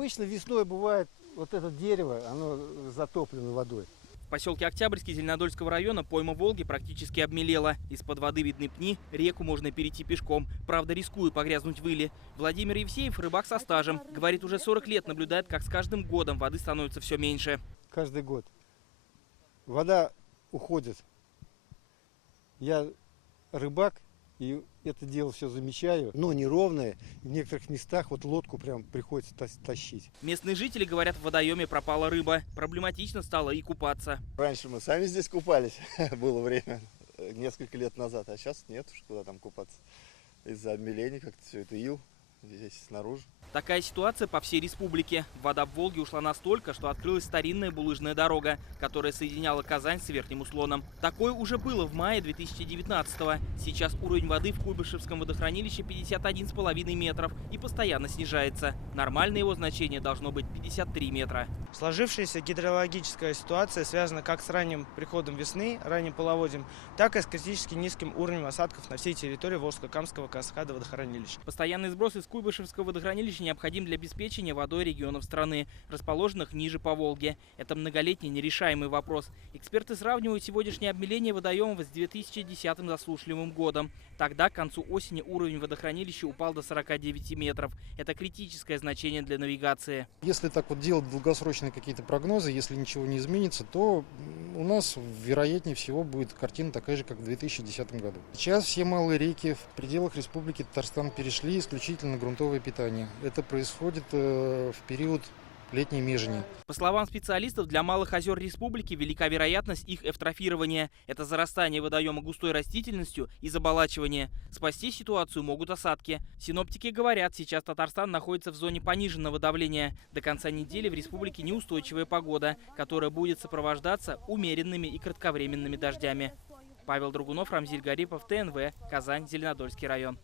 Обычно весной бывает вот это дерево, оно затоплено водой. В поселке Октябрьский Зеленодольского района пойма Волги практически обмелела. Из-под воды видны пни, реку можно перейти пешком. Правда, рискуя погрязнуть в иле. Владимир Евсеев, рыбак со стажем, говорит, уже 40 лет наблюдает, как с каждым годом воды становится все меньше. Каждый год вода уходит. Я рыбак, и это дело все замечаю, но неровное. В некоторых местах вот лодку прям приходится тащить. Местные жители говорят, в водоеме пропала рыба. Проблематично стало и купаться. Раньше мы сами здесь купались, было время, несколько лет назад, а сейчас нет уж куда там купаться. Из-за обмеления как-то все это ил здесь снаружи. Такая ситуация по всей республике. Вода в Волге ушла настолько, что открылась старинная булыжная дорога, которая соединяла Казань с Верхним Услоном. Такое уже было в мае 2019-го. Сейчас уровень воды в Куйбышевском водохранилище 51,5 метров и постоянно снижается. Нормальное его значение должно быть 53 метра. Сложившаяся гидрологическая ситуация связана как с ранним приходом весны, ранним половодьем, так и с критически низким уровнем осадков на всей территории Волжско-Камского каскада водохранилища. Постоянный сброс из Куйбышевского водохранилища необходим для обеспечения водой регионов страны, расположенных ниже по Волге. Это многолетний нерешаемый вопрос. Эксперты сравнивают сегодняшнее обмеление водоемов с 2010 засушливым годом. Тогда к концу осени уровень водохранилища упал до 49 метров. Это критическое значение для навигации. Если так вот делать долгосрочные какие-то прогнозы, если ничего не изменится, то у нас вероятнее всего будет картина такая же, как в 2010 году. Сейчас все малые реки в пределах Республики Татарстан перешли исключительно на грунтовое питание. Это происходит в период летней межени. По словам специалистов, для малых озер республики велика вероятность их эвтрофирования. Это зарастание водоема густой растительностью и заболачивание. Спасти ситуацию могут осадки. Синоптики говорят, сейчас Татарстан находится в зоне пониженного давления. До конца недели в республике неустойчивая погода, которая будет сопровождаться умеренными и кратковременными дождями. Павел Драгунов, Рамзиль Гарипов, ТНВ, Казань, Зеленодольский район.